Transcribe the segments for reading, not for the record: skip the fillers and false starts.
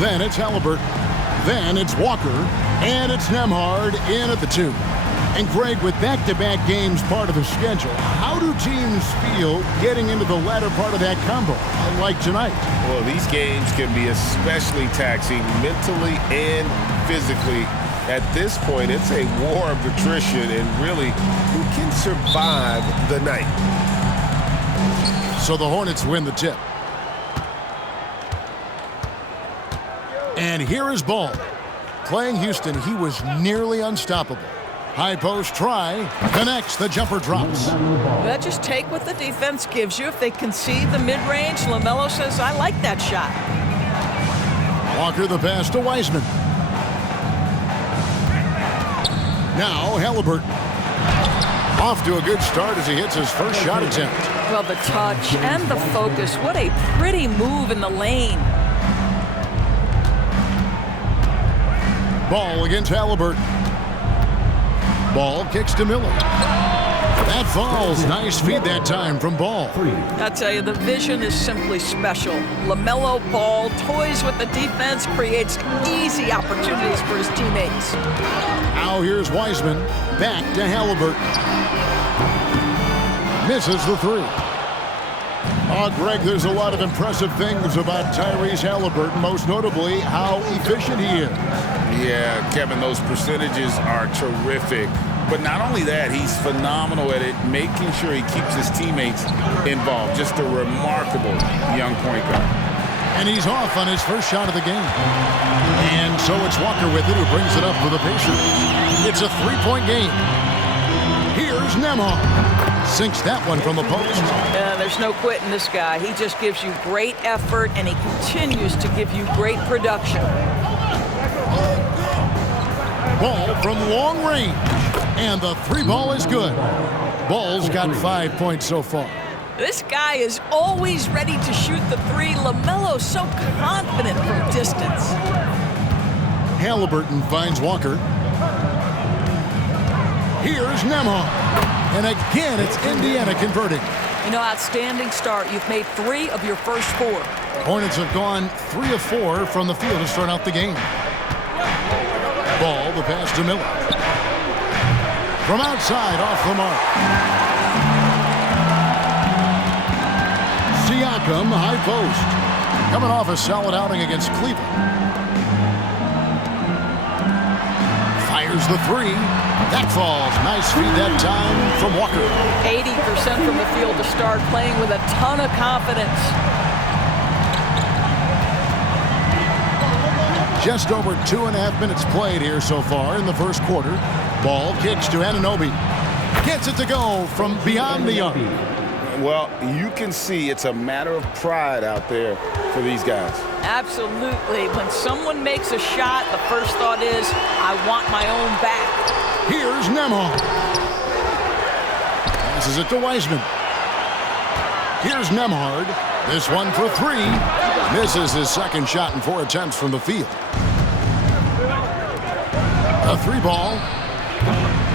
Then it's Halliburton. Then it's Walker. And it's Nembhard in at the 2. And Greg, with back-to-back games part of the schedule, how do teams feel getting into the latter part of that combo, like tonight? Well, these games can be especially taxing mentally and physically. At this point, it's a war of attrition and really who can survive the night. So the Hornets win the tip. And here is Ball. Playing Houston, he was nearly unstoppable. High post try, connects, the jumper drops. Well, just take what the defense gives you. If they concede the mid-range, LaMelo says, I like that shot. Walker the pass to Wiseman. Now Halliburton. Off to a good start as he hits his first shot attempt. Well, the touch and the focus. What a pretty move in the lane. Ball against Halliburton. Ball kicks to Miller. That falls. Nice feed that time from Ball. I tell you, the vision is simply special. LaMelo Ball toys with the defense, creates easy opportunities for his teammates. Now here's Wiseman. Back to Halliburton. Misses the 3. Oh, Greg, there's a lot of impressive things about Tyrese Halliburton, most notably how efficient he is. Yeah, Kevin, those percentages are terrific. But not only that, he's phenomenal at it, making sure he keeps his teammates involved. Just a remarkable young point guard. And he's off on his first shot of the game. And so it's Walker with it who brings it up for the Pacers. It's a 3-point game. Here's Nembhard. Sinks that one from the post. There's no quitting this guy. He just gives you great effort, and he continues to give you great production. Ball from long range. And the 3 ball is good. Ball's got 5 points so far. This guy is always ready to shoot the 3. LaMelo's so confident from distance. Halliburton finds Walker. Here's Nembhard. And again, it's Indiana converting. You know, outstanding start. You've made 3 of your first 4. Hornets have gone 3 of 4 from the field to start out the game. Ball, the pass to Miller. From outside, off the mark. Siakam, high post. Coming off a solid outing against Cleveland. Fires the 3. That falls. Nice feed that time from Walker. 80% from the field to start, playing with a ton of confidence. Just over 2.5 minutes played here so far in the first quarter. Ball kicks to Anunoby. Gets it to go from beyond the arc. Well, you can see it's a matter of pride out there for these guys. Absolutely. When someone makes a shot, the first thought is, I want my own back. Here's Nembhard. Passes it to Wiseman. Here's Nembhard. This one for 3. Misses his second shot in 4 attempts from the field. A 3 ball.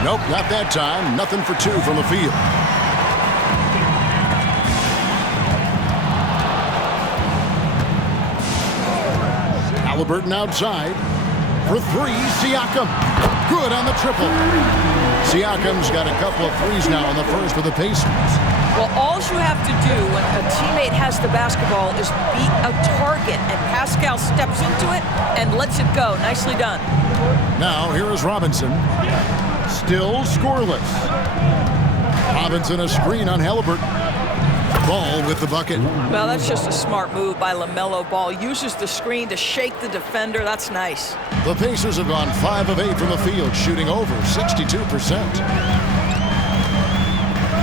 Nope, not that time. Nothing for 2 from the field. Halliburton outside. For 3, Siakam. Good on the triple. Siakam's got a couple of threes now in the first for the Pacers. Well, all you have to do when a teammate has the basketball is beat a target, and Pascal steps into it and lets it go. Nicely done. Now, here is Robinson. Still scoreless. Robinson a screen on Halliburton. Ball with the bucket. Well, that's just a smart move by LaMelo Ball. Uses the screen to shake the defender. That's nice. The Pacers have gone 5 of 8 from the field, shooting over 62%.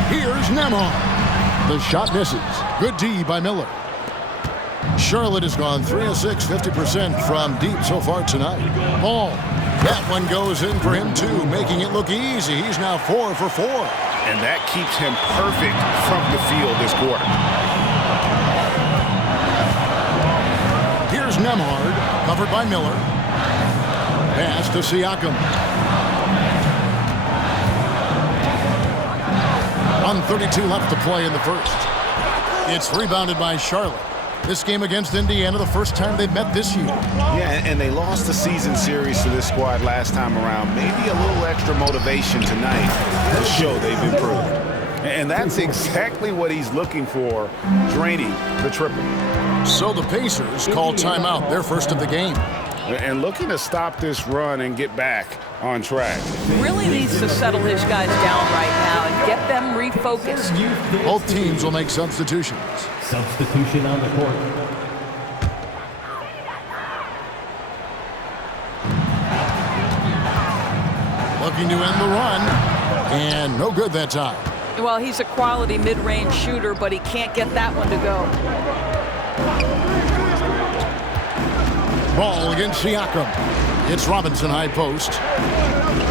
Here's Nembhard. The shot misses. Good D by Miller. Charlotte has gone 3 of 6, 50% from deep so far tonight. Ball. That one goes in for him, too, making it look easy. He's now 4 for 4. And that keeps him perfect from the field this quarter. Here's Nembhard, covered by Miller. Pass to Siakam. 1:32 left to play in the first. It's rebounded by Charlotte. This game against Indiana, the first time they've met this year. Yeah, and they lost the season series to this squad last time around. Maybe a little extra motivation tonight to show they've improved. And that's exactly what he's looking for, draining the triple. So the Pacers call timeout, their first of the game. And looking to stop this run and get back on track. Really needs to settle his guys down right now and get them refocused. Both teams will make substitutions. Substitution on the court. Looking to end the run, and no good that time. Well, he's a quality mid-range shooter, but he can't get that one to go. Ball against Siakam. It's Robinson high post.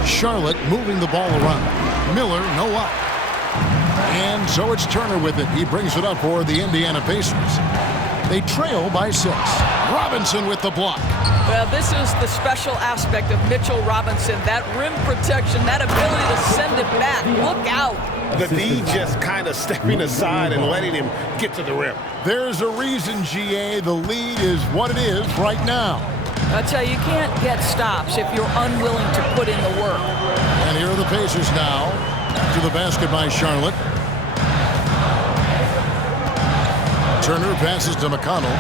Charlotte moving the ball around. Miller, no up. And so it's Turner with it. He brings it up for the Indiana Pacers. They trail by 6. Robinson with the block. Well, this is the special aspect of Mitchell Robinson. That rim protection, that ability to send it back. Look out. The D just kind of stepping aside and letting him get to the rim. There's a reason, GA, the lead is what it is right now. I tell you, you can't get stops if you're unwilling to put in the work. And here are the Pacers now. To the basket by Charlotte. Turner passes to McConnell.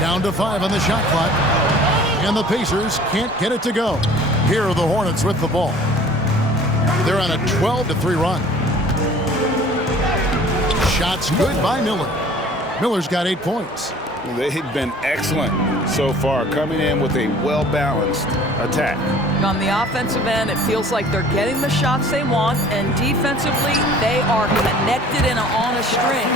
Down to 5 on the shot clock. And the Pacers can't get it to go. Here are the Hornets with the ball. They're on a 12-3 run. Shots good by Miller. Miller's got 8 points. They've been excellent so far, coming in with a well-balanced attack. On the offensive end, it feels like they're getting the shots they want, and defensively, they are connected and on a string.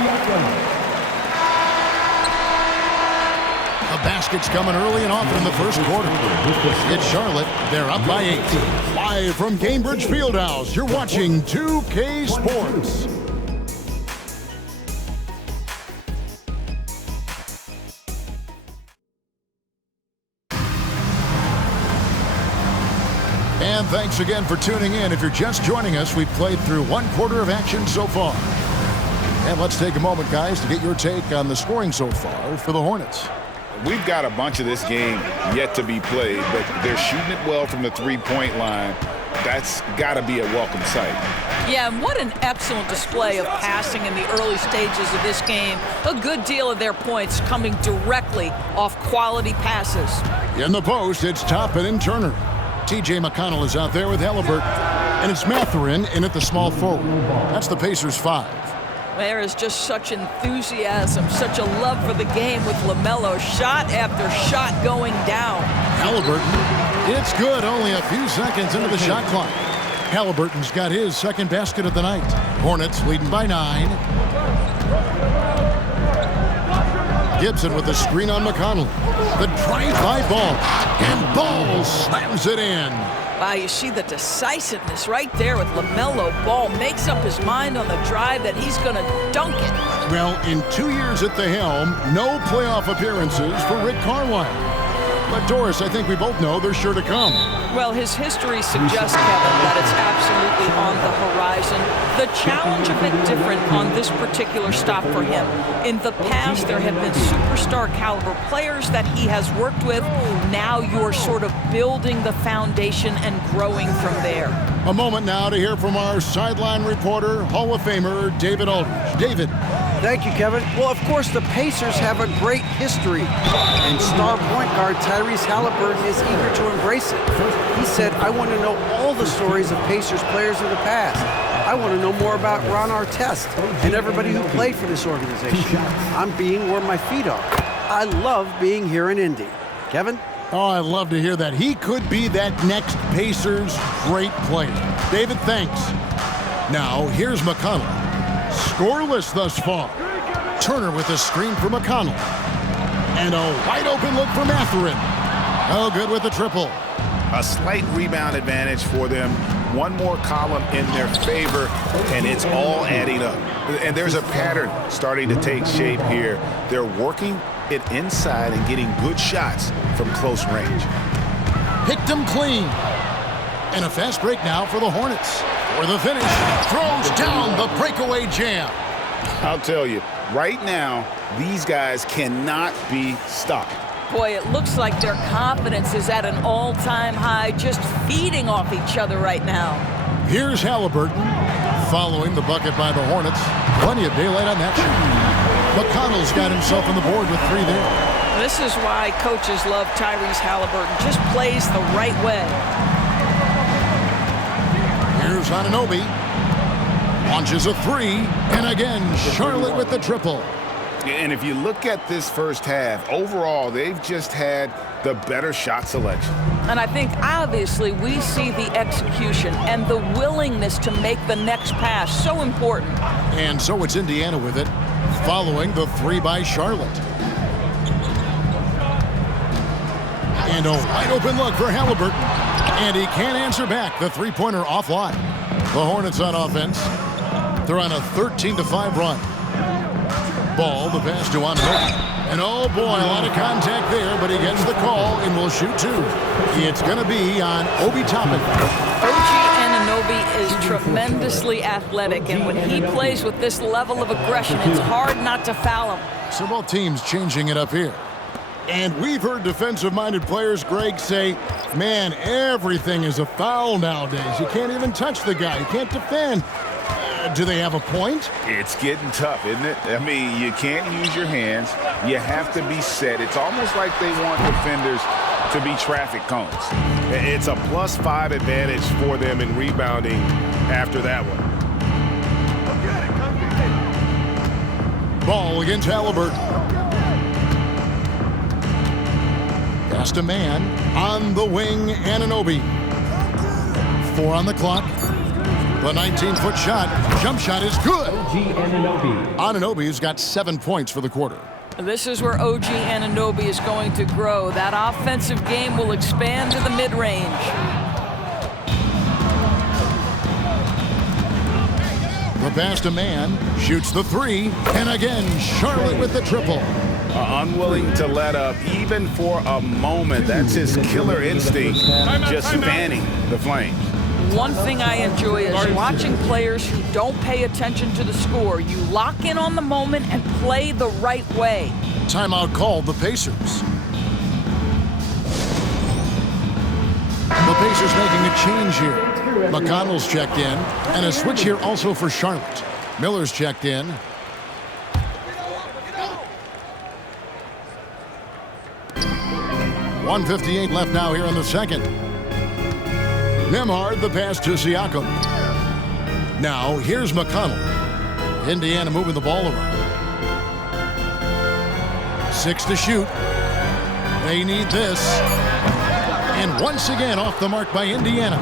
The basket's coming early and often in the first quarter. It's Charlotte. They're up by 8. Live from Cambridge Fieldhouse, you're watching 2K Sports. And thanks again for tuning in. If you're just joining us, we've played through 1 quarter of action so far. And let's take a moment, guys, to get your take on the scoring so far for the Hornets. We've got a bunch of this game yet to be played, but they're shooting it well from the three-point line. That's got to be a welcome sight. Yeah, and what an excellent display of passing in the early stages of this game. A good deal of their points coming directly off quality passes. In the post, it's Toppin and Turner. T.J. McConnell is out there with Halliburton. And it's Mathurin in at the small forward. That's the Pacers 5. There is just such enthusiasm, such a love for the game with LaMelo. Shot after shot going down. Halliburton, it's good. Only a few seconds into the shot clock. Halliburton's got his second basket of the night. Hornets leading by 9. Gibson with the screen on McConnell. The drive by Ball. And Ball slams it in. Wow, you see the decisiveness right there with LaMelo Ball. Makes up his mind on the drive that he's going to dunk it. Well, in 2 years at the helm, no playoff appearances for Rick Carlisle. But Doris, I think we both know they're sure to come. Well, his history suggests, Kevin, that it's absolutely on the horizon. The challenge a bit different on this particular stop for him. In the past, there have been superstar caliber players that he has worked with. Now you're sort of building the foundation and growing from there. A moment now to hear from our sideline reporter, Hall of Famer David Aldridge. David. Thank you, Kevin. Well, of course, the Pacers have a great history, and star point guard Tyrese Halliburton is eager to embrace it. He said, I want to know all the stories of Pacers players of the past. I want to know more about Ron Artest and everybody who played for this organization. I'm being where my feet are. I love being here in Indy. Kevin? Oh, I love to hear that. He could be that next Pacers great player. David, thanks. Now, here's McConnell. Scoreless thus far. Turner with a screen for McConnell. And a wide open look for Mathurin. Oh, good with the triple. A slight rebound advantage for them. One more column in their favor, and it's all adding up. And there's a pattern starting to take shape here. They're working it inside and getting good shots from close range. Picked him clean. And a fast break now for the Hornets. For the finish, throws down the breakaway jam. I'll tell you, Right now, these guys cannot be stopped. Boy, it looks like their confidence is at an all-time high, just feeding off each other right now. Here's Halliburton following the bucket by the Hornets. Plenty of daylight on that shot. McConnell's got himself on the board with 3 there. This is why coaches love Tyrese Halliburton. Just plays the right way. Here's Anunoby. Launches a 3. And again, Charlotte with the triple. And if you look at this first half, overall, they've just had the better shot selection. And I think, obviously, we see the execution and the willingness to make the next pass so important. And so it's Indiana with it, following the 3 by Charlotte. And a wide open look for Halliburton. And he can't answer back. The three-pointer offline. The Hornets on offense. They're on a 13-5 run. Ball, the pass to Anunoby. And oh boy, a lot of contact there, but he gets the call and will shoot 2. It's going to be on Obi Toppin. OG Anunoby is tremendously athletic, and when he plays with this level of aggression, it's hard not to foul him. So both teams changing it up here. And we've heard defensive-minded players, Greg, say, man, everything is a foul nowadays. You can't even touch the guy. You can't defend. Do they have a point? It's getting tough, isn't it? I mean, you can't use your hands. You have to be set. It's almost like they want defenders to be traffic cones. It's a +5 advantage for them in rebounding after that one. Ball against Halliburton. Pass to man on the wing, Anunoby. 4 on the clock. The 19-foot shot, jump shot is good. OG Anunoby. Anunoby's got 7 points for the quarter. This is where OG Anunoby is going to grow. That offensive game will expand to the mid-range. The pass to man, shoots the 3, and again, Charlotte with the triple. Unwilling to let up even for a moment. That's his killer instinct, just fanning the flames. One thing I enjoy is watching players who don't pay attention to the score. You lock in on the moment and play the right way. Timeout called the Pacers. The Pacers making a change here. McConnell's checked in, and a switch here also for Charlotte. Miller's checked in. .158 left now here in the second. Nembhard, the pass to Siakam. Now, here's McConnell. Indiana moving the ball around. 6 to shoot. They need this. And once again, off the mark by Indiana.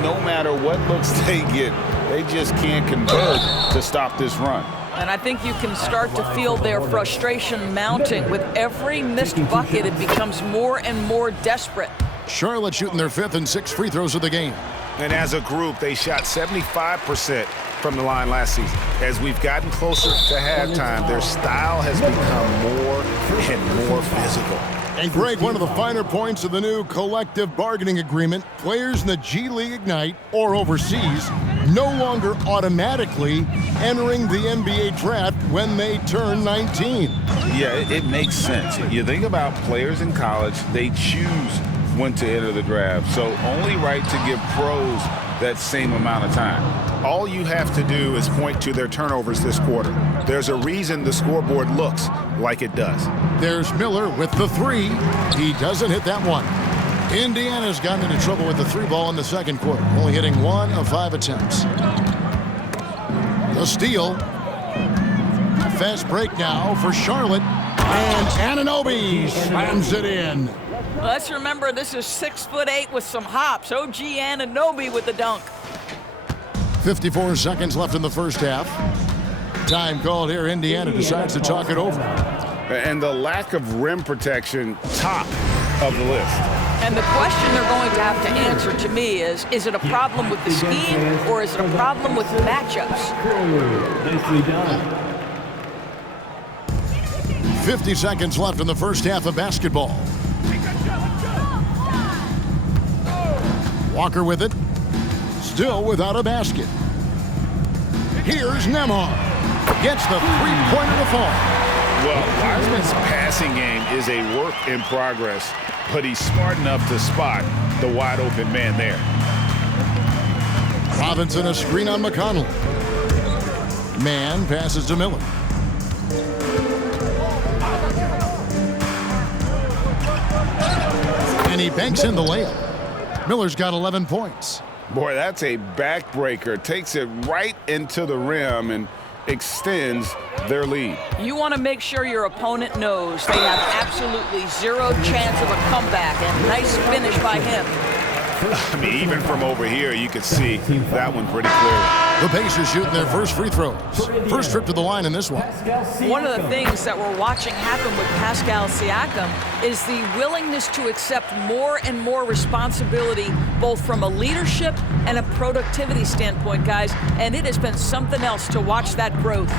No matter what looks they get, they just can't convert to stop this run. And I think you can start to feel their frustration mounting. With every missed bucket, it becomes more and more desperate. Charlotte shooting their 5th and 6th free throws of the game. And as a group, they shot 75% from the line last season. As we've gotten closer to halftime, their style has become more and more physical. And Greg, one of the finer points of the new collective bargaining agreement, players in the G League Ignite or overseas no longer automatically entering the NBA draft when they turn 19. Yeah, it makes sense. You think about players in college, they choose when to enter the draft. So only right to give pros that same amount of time. All you have to do is point to their turnovers this quarter. There's a reason the scoreboard looks like it does. There's Miller with the 3. He doesn't hit that one. Indiana's gotten into trouble with the 3 ball in the second quarter, only hitting 1 of 5 attempts. The steal. Fast break now for Charlotte. And Anunoby slams it in. Let's remember, this is 6'8" with some hops. OG Anunoby with the dunk. 54 seconds left in the first half. Time called here. Indiana decides to talk it over. And the lack of rim protection, top of the list. And the question they're going to have to answer to me is it a problem with the scheme or is it a problem with matchups? Nicely done. 50 seconds left in the first half of basketball. Walker with it. Still without a basket. Here's Nembhard. gets the three-pointer to fall. Well, Wiseman's passing game is a work in progress, but he's smart enough to spot the wide-open man there. Robinson a screen on McConnell. Man passes to Miller. And he banks in the layup. Miller's got 11 points. Boy, that's a backbreaker. Takes it right into the rim and extends their lead. You want to make sure your opponent knows they have absolutely zero chance of a comeback, and nice finish by him. I mean, even from over here, you could see that one pretty clearly. The Pacers shooting their first free throws. First trip to the line in this one. One of the things that we're watching happen with Pascal Siakam is the willingness to accept more and more responsibility, both from a leadership and a productivity standpoint, guys, and it has been something else to watch that growth.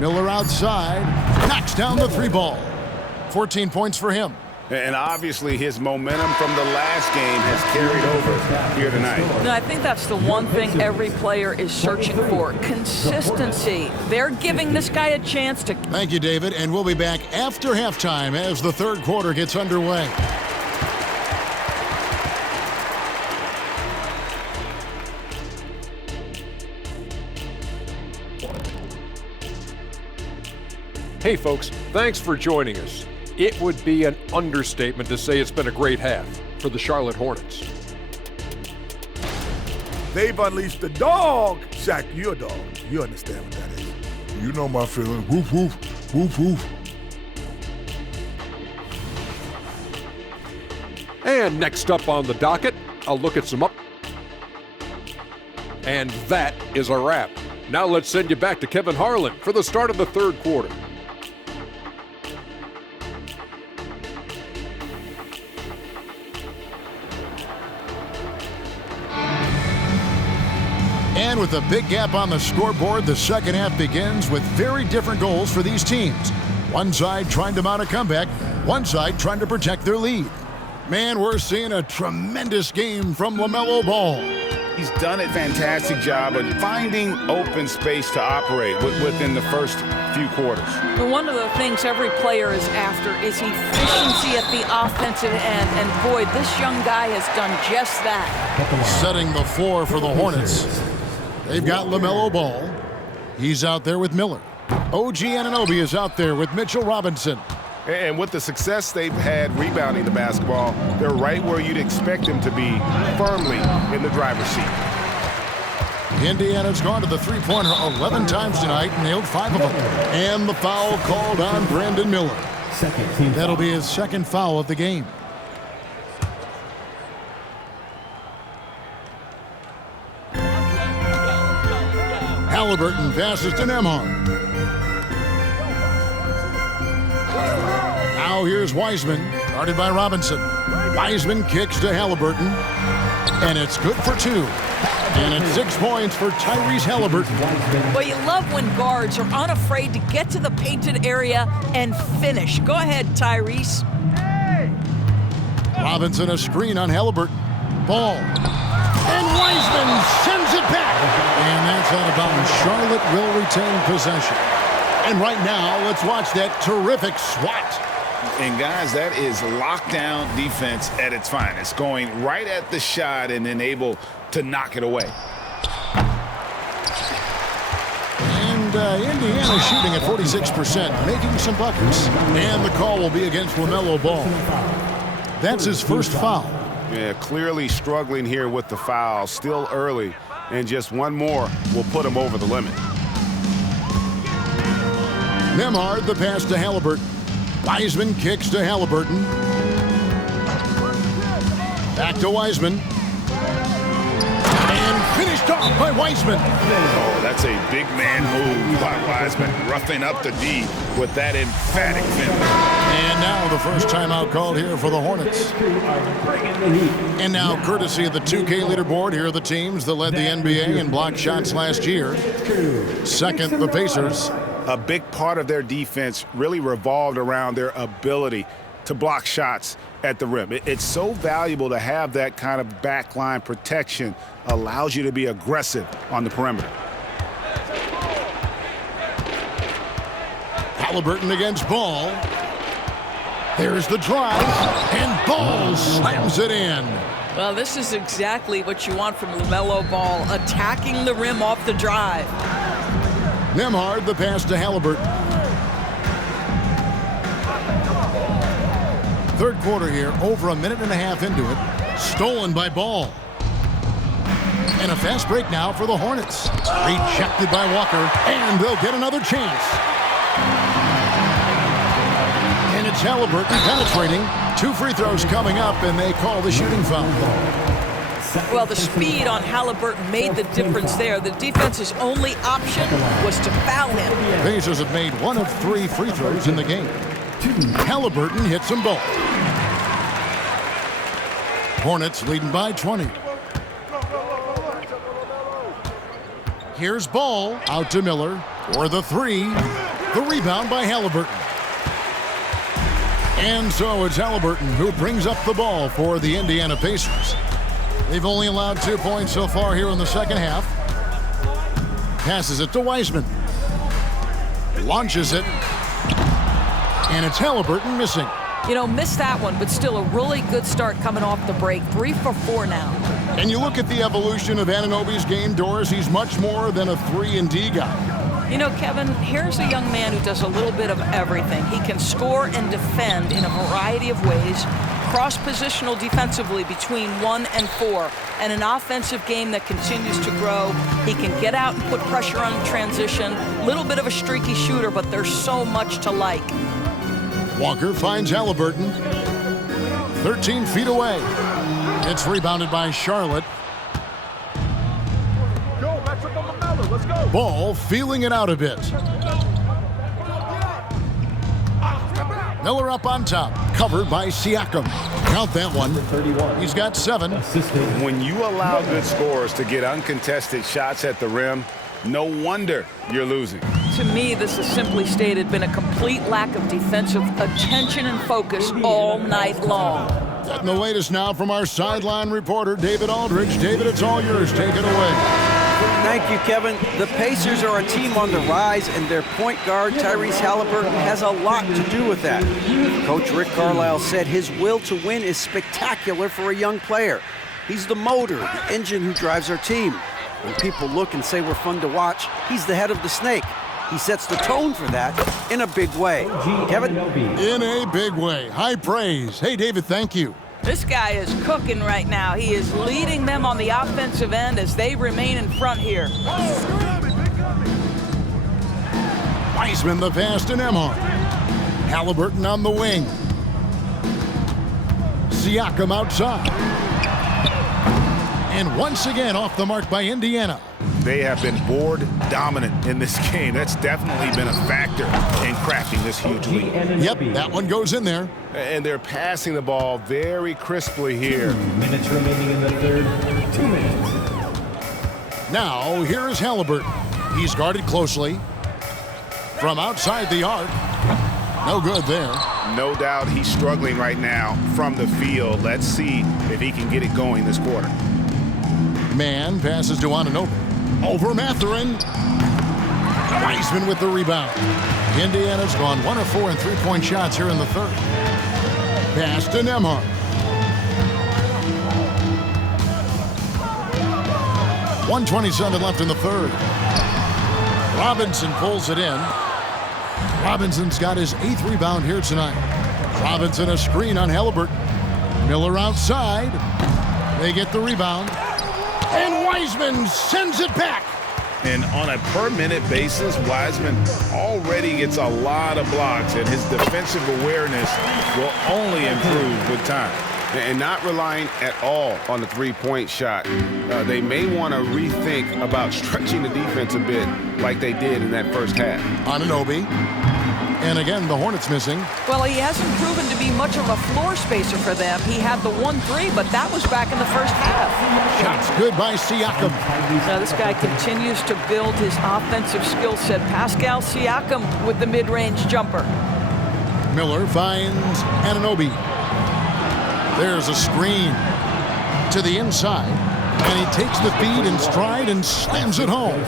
Miller outside, knocks down the three ball. 14 points for him. And obviously his momentum from the last game has carried over here tonight. No, I think that's the one thing every player is searching for, consistency. They're giving this guy a chance to... Thank you, David, and we'll be back after halftime as the third quarter gets underway. Hey folks, thanks for joining us. It would be an understatement to say it's been a great half for the Charlotte Hornets. They've unleashed the dog. Shaq, you're a dog. You understand what that is. You know my feeling. Woof, woof, woof, woof. And next up on the docket, I'll look at some up. And that is a wrap. Now let's send you back to Kevin Harlan for the start of the third quarter. And with a big gap on the scoreboard, the second half begins with very different goals for these teams. One side trying to mount a comeback, one side trying to protect their lead. Man, we're seeing a tremendous game from LaMelo Ball. He's done a fantastic job of finding open space to operate within the first few quarters. But one of the things every player is after is efficiency at the offensive end, and boy, this young guy has done just that. Setting the floor for the Hornets. They've got LaMelo Ball. He's out there with Miller. OG Anunoby is out there with Mitchell Robinson. And with the success they've had rebounding the basketball, they're right where you'd expect them to be, firmly in the driver's seat. Indiana's gone to the three-pointer 11 times tonight, nailed 5 of them. And the foul called on Brandon Miller. That'll be his second foul of the game. Halliburton passes to Nembhard. Now here's Wiseman, guarded by Robinson. Wiseman kicks to Halliburton, and it's good for 2. And it's 6 points for Tyrese Halliburton. Well, you love when guards are unafraid to get to the painted area and finish. Go ahead, Tyrese. Robinson a screen on Halliburton. Ball. And Wiseman sends it back. And that's out of bounds. Charlotte will retain possession. And right now, let's watch that terrific swat. And guys, that is lockdown defense at its finest, going right at the shot and then able to knock it away. And Indiana shooting at 46%, making some buckets. And the call will be against LaMelo Ball. That's his first foul. Yeah, clearly struggling here with the foul, still early, and just one more will put him over the limit. Nembhard, the pass to Halliburton. Wiseman kicks to Halliburton. Back to Wiseman. And finished off by Wiseman. Oh, that's a big man move by Wiseman, roughing up the D with that emphatic finish. And now the first timeout called here for the Hornets. And now, courtesy of the 2K leaderboard, here are the teams that led the NBA in block shots last year. Second, the Pacers. A big part of their defense really revolved around their ability to block shots at the rim. It's so valuable to have that kind of backline protection. Allows you to be aggressive on the perimeter. Halliburton against Ball. There's the drive, and Ball slams it in. Well, this is exactly what you want from LaMelo Ball, attacking the rim off the drive. Nembhard, the pass to Halliburton. Third quarter here, over a minute and a half into it. Stolen by Ball. And a fast break now for the Hornets. Rejected by Walker, and they'll get another chance. And it's Halliburton penetrating. 2 free throws coming up, and they call the shooting foul. Well, the speed on Halliburton made the difference there. The defense's only option was to foul him. Pacers have made 1 of 3 free throws in the game. Halliburton hits them both. Hornets leading by 20. Here's Ball out to Miller for the 3. The rebound by Halliburton. And so it's Halliburton who brings up the ball for the Indiana Pacers. They've only allowed 2 points so far here in the second half. Passes it to Wiseman. Launches it. And it's Halliburton missing. You know, missed that one, but still a really good start coming off the break. 3 for 4 now. And you look at the evolution of Anunoby's game, Doris, he's much more than a 3-and-D guy. You know, Kevin, here's a young man who does a little bit of everything. He can score and defend in a variety of ways, cross-positional defensively between 1 and 4, and an offensive game that continues to grow. He can get out and put pressure on transition. Little bit of a streaky shooter, but there's so much to like. Walker finds Halliburton 13 feet away. It's rebounded by Charlotte. Ball feeling it out a bit. Miller up on top, covered by Siakam. Count that one. He's got 7. When you allow good scorers to get uncontested shots at the rim, no wonder you're losing. To me, this is simply stated been a complete lack of defensive attention and focus all night long. Getting the latest now from our sideline reporter, David Aldridge. David, it's all yours. Take it away. Thank you, Kevin. The Pacers are a team on the rise, and their point guard, Tyrese Halliburton, has a lot to do with that. Coach Rick Carlisle said his will to win is spectacular for a young player. He's the motor, the engine who drives our team. When people look and say we're fun to watch, he's the head of the snake. He sets the tone for that in a big way. Kevin? In a big way. High praise. Hey, David, thank you. This guy is cooking right now. He is leading them on the offensive end as they remain in front here. Wiseman the pass to Nembhard. Halliburton on the wing. Siakam outside. And once again off the mark by Indiana. They have been board dominant in this game. That's definitely been a factor in crafting this huge lead. Yep, that one goes in there. And they're passing the ball very crisply here. 2 minutes remaining in the third. 2 minutes. Now, here is Halliburton. He's guarded closely. From outside the arc. No good there. No doubt he's struggling right now from the field. Let's see if he can get it going this quarter. Man passes to Anunoby. Over Mathurin. Wiseman with the rebound. Indiana's gone 1 of 4 in 3-point shots here in the third. Pass to Nembhard. .127 left in the third. Robinson pulls it in. Robinson's got his 8th rebound here tonight. Robinson a screen on Halliburton. Miller outside. They get the rebound. And Wiseman sends it back. And on a per-minute basis, Wiseman already gets a lot of blocks, and his defensive awareness will only improve with time. And not relying at all on the three-point shot. They may want to rethink about stretching the defense a bit like they did in that first half. Anunoby. And again, the Hornets missing. Well, he hasn't proven to be much of a floor spacer for them. He had the 1-3, but that was back in the first half. Shots good by Siakam. Now this guy continues to build his offensive skill set. Pascal Siakam with the mid-range jumper. Miller finds Anunoby. There's a screen to the inside, and he takes the feed in stride and slams it home.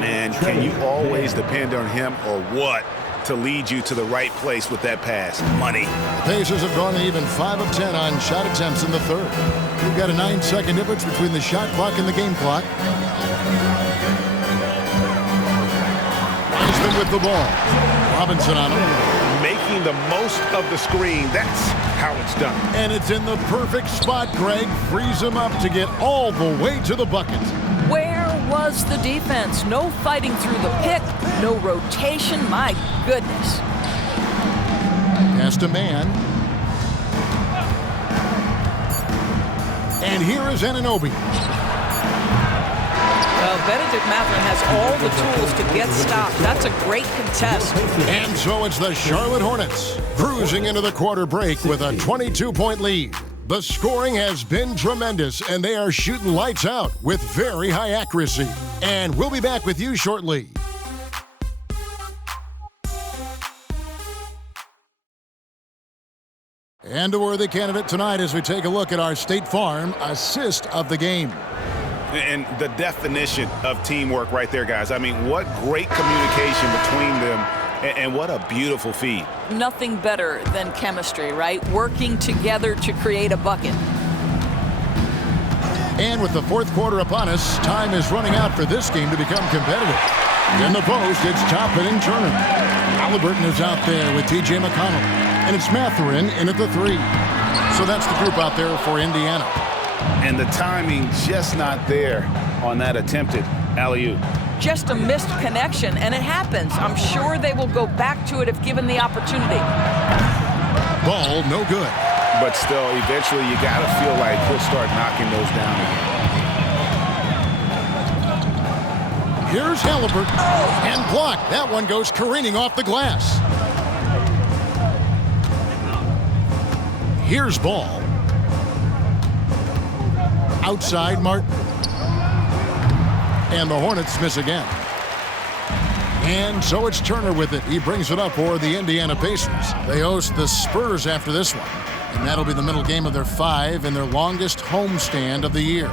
Man, can you always depend on him or what to lead you to the right place with that pass? Money. The Pacers have gone even 5 of 10 on shot attempts in the third. We've got a 9-second difference between the shot clock and the game clock. Wiseman with the ball. Robinson on him. Making the most of the screen. That's how it's done. And it's in the perfect spot. Greg frees him up to get all the way to the bucket. Where was the defense? No fighting through the pick, no rotation. My goodness. Past a man. And here is Anunoby. Well, Benedict Mathurin has all the tools to get stopped. That's a great contest. And so it's the Charlotte Hornets cruising into the quarter break with a 22-point lead. The scoring has been tremendous, and they are shooting lights out with very high accuracy. And we'll be back with you shortly. And a worthy candidate tonight as we take a look at our State Farm assist of the game. And the definition of teamwork right there, guys. I mean, what great communication between them, and what a beautiful feed. Nothing better than chemistry, right? Working together to create a bucket. And with the fourth quarter upon us, time is running out for this game to become competitive. In the post, it's Toppin and Turner. Halliburton is out there with T.J. McConnell. And it's Mathurin in at the 3. So that's the group out there for Indiana. And the timing just not there on that attempted alley-oop. Just a missed connection, and it happens. I'm sure they will go back to it if given the opportunity. Ball no good. But still, eventually you got to feel like he'll start knocking those down again. Here's Halliburton. And blocked. That one goes careening off the glass. Here's Ball. Outside Martin. And the Hornets miss again. And so it's Turner with it. He brings it up for the Indiana Pacers. They host the Spurs after this one. And that'll be the middle game of their 5 and their longest homestand of the year.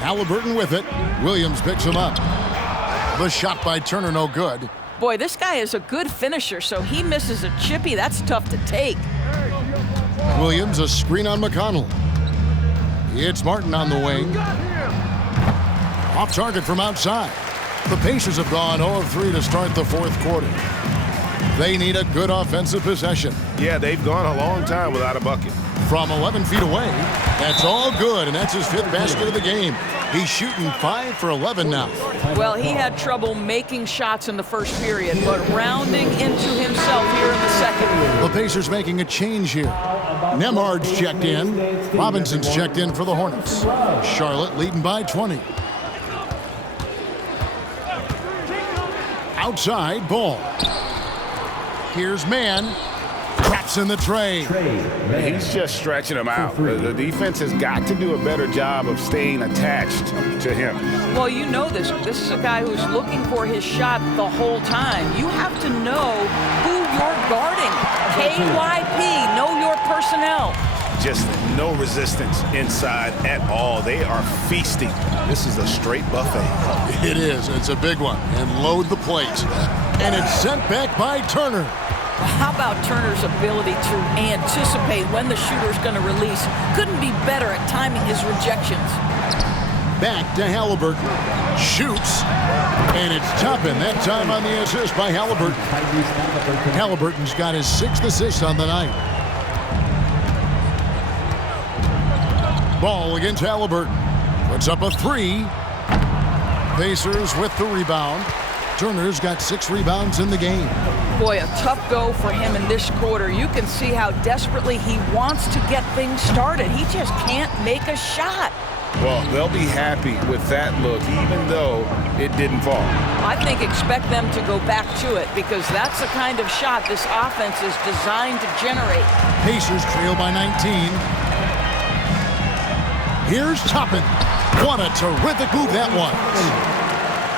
Halliburton with it. Williams picks him up. The shot by Turner no good. Boy, this guy is a good finisher, so he misses a chippy. That's tough to take. Williams, a screen on McConnell. It's Martin on the wing. Off target from outside. The Pacers have gone 0 of 3 to start the fourth quarter. They need a good offensive possession. Yeah, they've gone a long time without a bucket. From 11 feet away, that's all good, and that's his 5th basket of the game. He's shooting 5 for 11 now. Well, he had trouble making shots in the first period, but rounding into himself here in the second. The Pacers making a change here. Nemhard's checked in. Robinson's checked in for the Hornets. Charlotte leading by 20. Outside, Ball. Here's Mann. Traps in the tray. He's just stretching him out. The defense has got to do a better job of staying attached to him. Well, you know this. This is a guy who's looking for his shot the whole time. You have to know who you're guarding. KYP, know your personnel. Just no resistance inside at all. They are feasting. This is a straight buffet. It is. It's a big one. And load the plate. And it's sent back by Turner. How about Turner's ability to anticipate when the shooter's going to release? Couldn't be better at timing his rejections. Back to Halliburton. Shoots. And it's Toppin. That time on the assist by Halliburton. Halliburton's got his 6th assist on the night. Ball against Halliburton. Puts up a 3. Pacers with the rebound. Turner's got 6 rebounds in the game. Boy, a tough go for him in this quarter. You can see how desperately he wants to get things started. He just can't make a shot. Well, they'll be happy with that look, even though it didn't fall. I think expect them to go back to it because that's the kind of shot this offense is designed to generate. Pacers trail by 19. Here's Toppin. What a terrific move that was.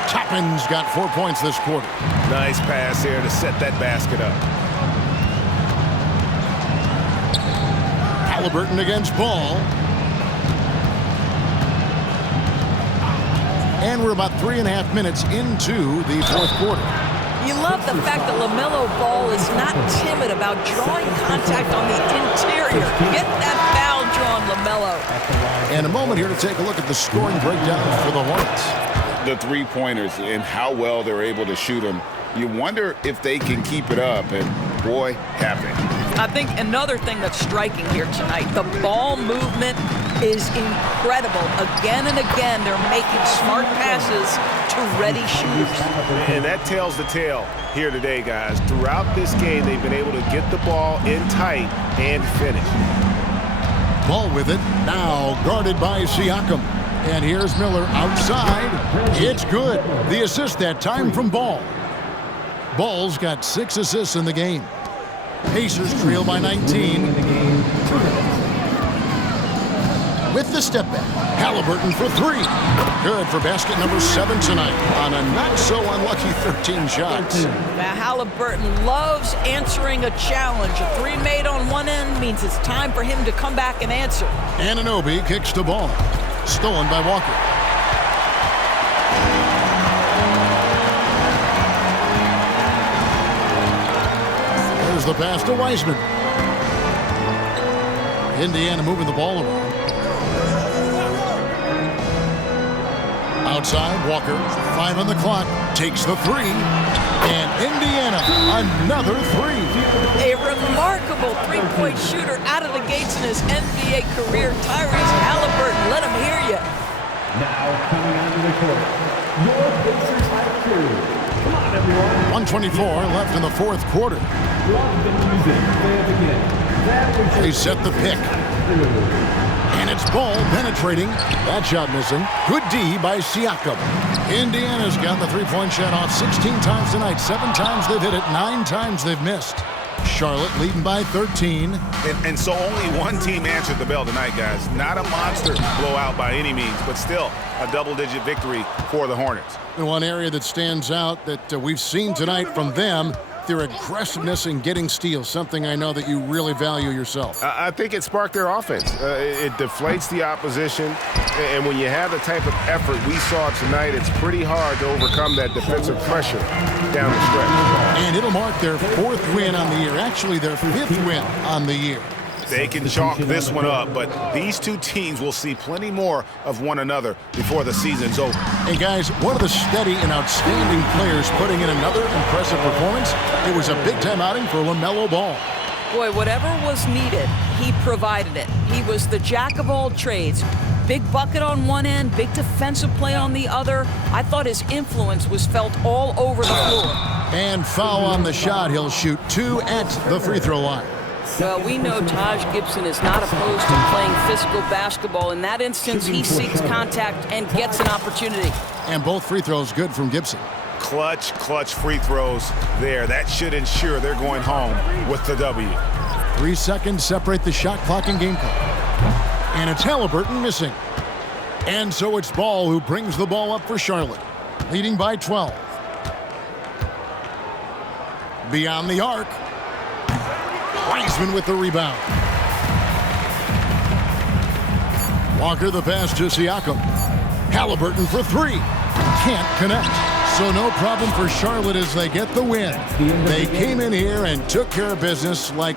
Toppin's got 4 points this quarter. Nice pass here to set that basket up. Halliburton against Ball. And we're about 3.5 minutes into the fourth quarter. You love the fact that LaMelo Ball is not timid about drawing contact on the interior. Get that foul drawn, LaMelo. And a moment here to take a look at the scoring breakdown for the Hornets. The three-pointers and how well they're able to shoot them. You wonder if they can keep it up, and boy, have they. I think another thing that's striking here tonight, the ball movement is incredible. Again and again, they're making smart passes to ready shooters. And that tells the tale here today, guys. Throughout this game, they've been able to get the ball in tight and finish. Ball with it, now guarded by Siakam. And here's Miller outside. It's good. The assist that time from Ball. Ball's got 6 assists in the game. Pacers trail by 19. With the step back, Halliburton for 3. Good for basket number 7 tonight on a not-so-unlucky 13 shots. Now, Halliburton loves answering a challenge. A 3 made on one end means it's time for him to come back and answer. Anunoby kicks the ball. Stolen by Walker. There's the pass to Wiseman. Indiana moving the ball around. Outside, Walker, 5 on the clock, takes the 3. And Indiana, another 3. A remarkable three-point shooter out of the gates in his NBA career, Tyrese Halliburton. Let him hear you. Now coming onto the court, your Pacers High Crew. Come on, everyone. 124 left in the fourth quarter. Love the music. Fans again. They set the pick. And it's Ball penetrating. That shot missing. Good D by Siakam. Indiana's gotten the three-point shot off 16 times tonight. 7 times they've hit it. 9 times they've missed. Charlotte leading by 13. And so only one team answered the bell tonight, guys. Not a monster blowout by any means, but still a double-digit victory for the Hornets. And one area that stands out that we've seen tonight from them, their aggressiveness in getting steals, something I know that you really value yourself. I think it sparked their offense. It deflates the opposition, and when you have the type of effort we saw tonight, it's pretty hard to overcome that defensive pressure down the stretch. And it'll mark their 4th win on the year, actually their 5th win on the year. They can chalk this one up, but these two teams will see plenty more of one another before the season's over. And guys, one of the steady and outstanding players putting in another impressive performance. It was a big-time outing for LaMelo Ball. Boy, whatever was needed, he provided it. He was the jack of all trades. Big bucket on one end, big defensive play on the other. I thought his influence was felt all over the floor. And foul on the shot. He'll shoot 2 at the free throw line. Well, we know Taj Gibson is not opposed to playing physical basketball. In that instance, he seeks contact and gets an opportunity. And both free throws good from Gibson. Clutch free throws there. That should ensure they're going home with the W. 3 seconds separate the shot clock and game clock. And it's Halliburton missing. And so it's Ball who brings the ball up for Charlotte, leading by 12. Beyond the arc. Wiseman with the rebound. Walker the pass to Siakam. Halliburton for 3. Can't connect. So no problem for Charlotte as they get the win. They came in here and took care of business like